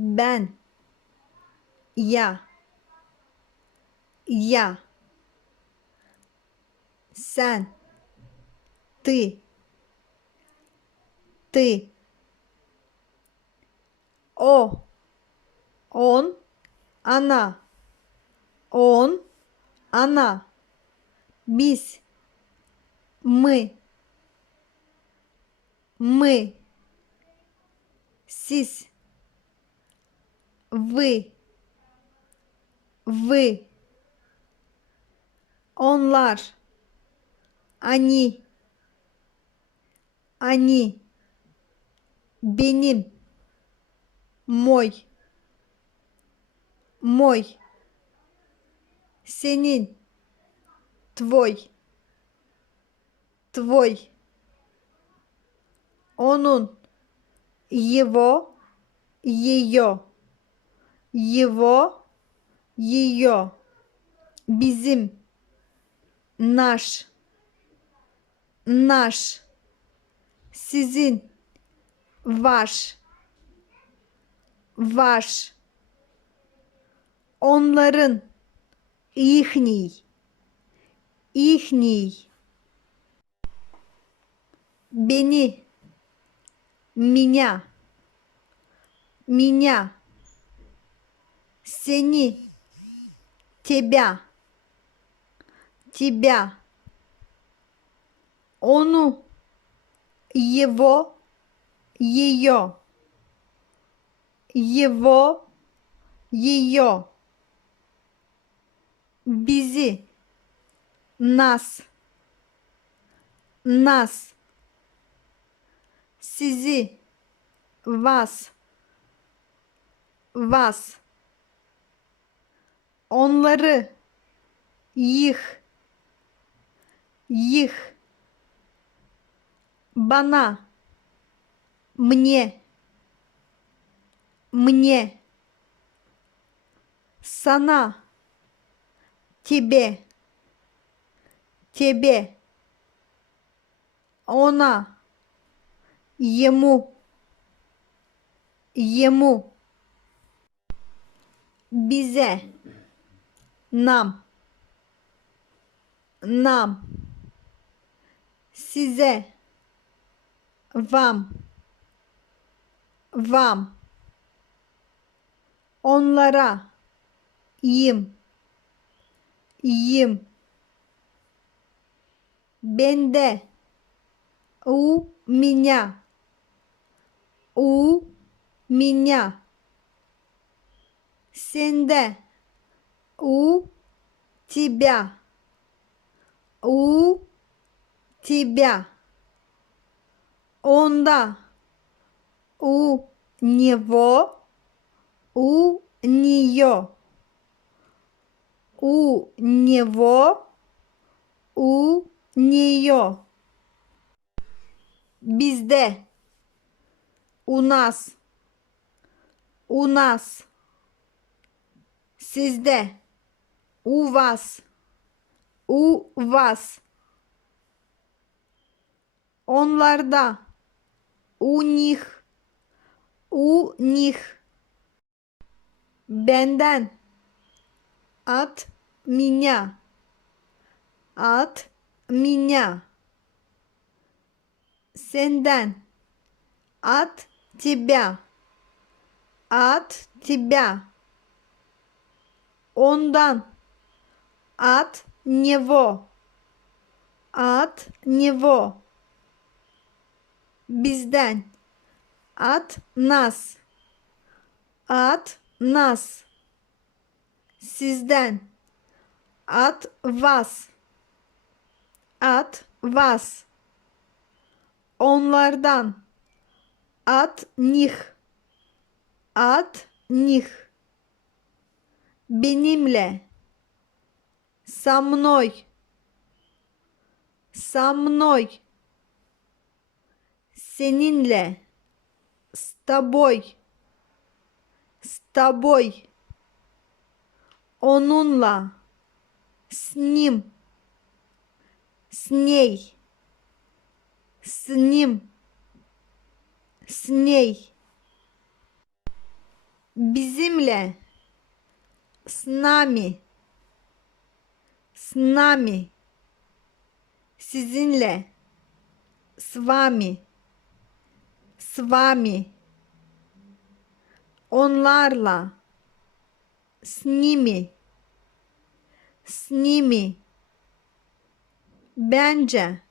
Ben. Я. Я. Sen. Ты. Ты. О. Он. Она. Он. Она. Biz. Мы. Мы. Siz. Вы. Вы. Onlar. Они. Они. Benim. Мой. Мой. Senin. Твой. Твой. Onun. Его. Ее. Его. Ее. Bizim. Наш. Наш. Sizin. Ваш. Ваш. Onların. Ихний. Ихний. Бени. Меня. Меня. Сени. Тебя. Тебя. Onu. Его. Ее. Его. Ее. Бизи. Нас. Нас. Sizi. Вас. Вас. Onları. Их. Их. Бана. Мне. Мне. Сана. Тебе. Тебе. Она. Ему. Ему. Бизе. Нам. Нам. Size. Вам. Вам. Onlara. Им. Им. Бенде. У меня. У меня. Сенде. У тебя. У тебя. Онда. У него. У нее. У него. У нее. Bizde. У нас. У нас. Sizde. У вас. У вас. Onlarda. У них. У них. Benden. От меня. От меня. Senden. От тебя. От тебя. Ondan. От него. От него. Bizden. От нас. От нас. Sizden. От вас. От вас. Onlardan. От них. От них. Benimle. Со мной. Со мной. Seninle. С тобой. С тобой. Onunla. С ним. С ней. С ним. С ней. Bizimle. С нами. С нами. Sizinle. С вами. С вами. Onlarla. С ними. С ними. Бенже.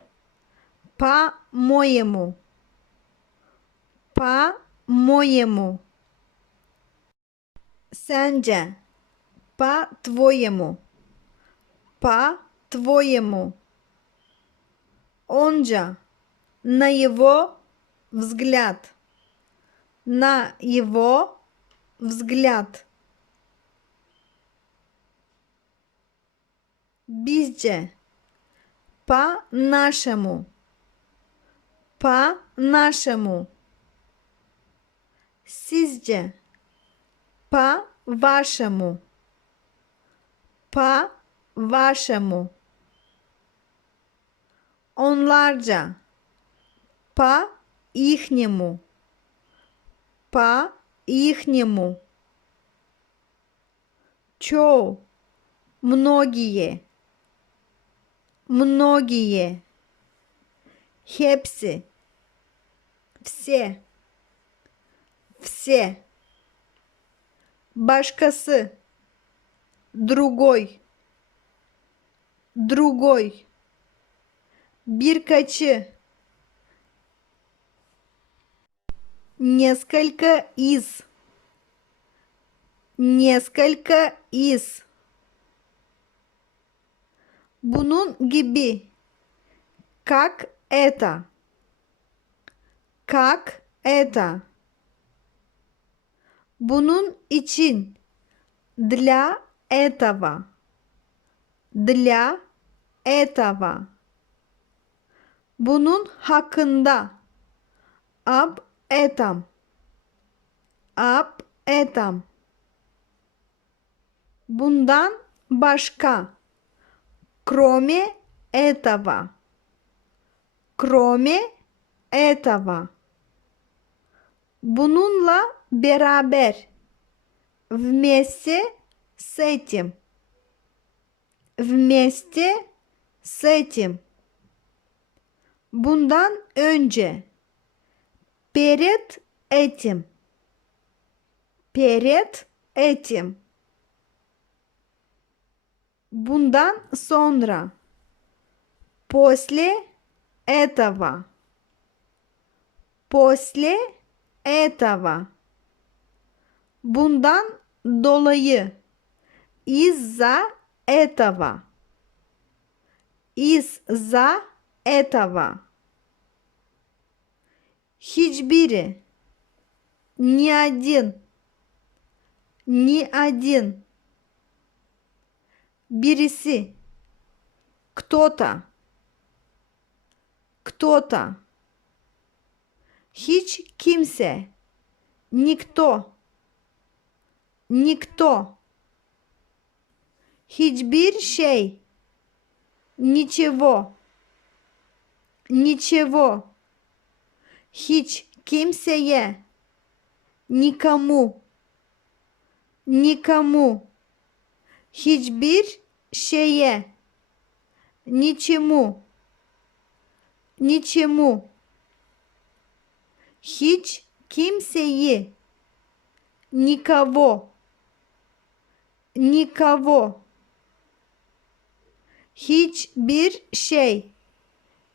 По-моему. По-моему. Сенже. По-твоему. По-твоему. Он же. На его взгляд. На его взгляд. Bizce. По-нашему. По-нашему. Sizce. По-вашему. По-вашему. Onlarca. По-ихнему. По-ихнему. Çoğu. Многие. Многие. Хепси. Все. Все. Başkası. Другой. Другой. Birkaçı. Несколько из. Несколько из. Bunun gibi. Как это? Как это? Bunun için. Для этого. Для этого. Bunun hakkında. Об этом. Об этом. Bundan başka. Кроме этого. Кроме этого. Bununla beraber. Вместе с этим. Вместе с этим. Bundan önce. Перед этим. Перед этим. Bundan sonra. После этого. После этого. Bundan dolayı. Из-за этого. Из-за этого. Hiçbiri. Ни один. Ни один. Birisi. Кто-то. Кто-то. Hiç kimse. Никто. Никто. Hiçbir şey. Ничего. Ничего. Hiç kimseye. Никому. Никому. Hiçbir şeye. Ничему. Ничему. Hiç kimseyi. Никого. Никого. Hiçbir şey.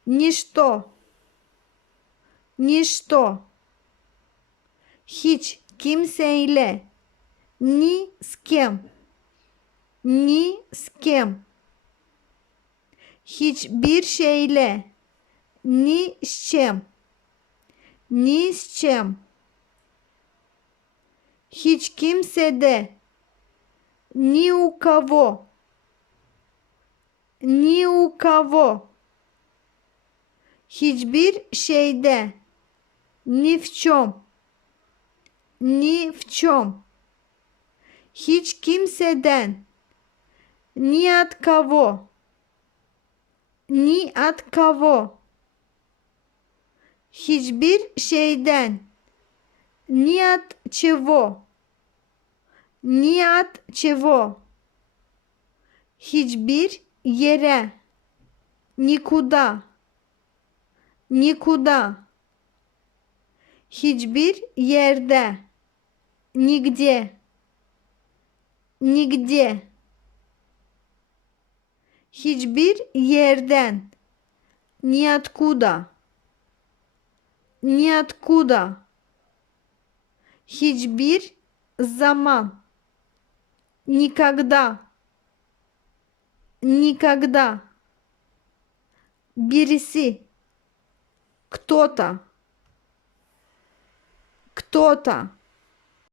Ничто. Ничто. Hiç kimseyle. Ни с кем. Ни с кем. Hiçbir şeyle. Ни с чем. Ни с чем. Hiç kimsede. Ни у кого. Ни у кого. Hiçbir şeyde. Ни в чем. Ни в чем. Hiç kimseden. Ни от кого. Ни от кого. Hiçbir şeyden. Ни от чего. Ni от чего? Hiçbir yere. Никуда. Никуда. Hiçbir yerde. Нигде. Нигде. Hiçbir yerden. Ниоткуда. Ниоткуда. Hiçbir zaman. Никогда. Никогда. Birisi. Кто-то. Кто-то.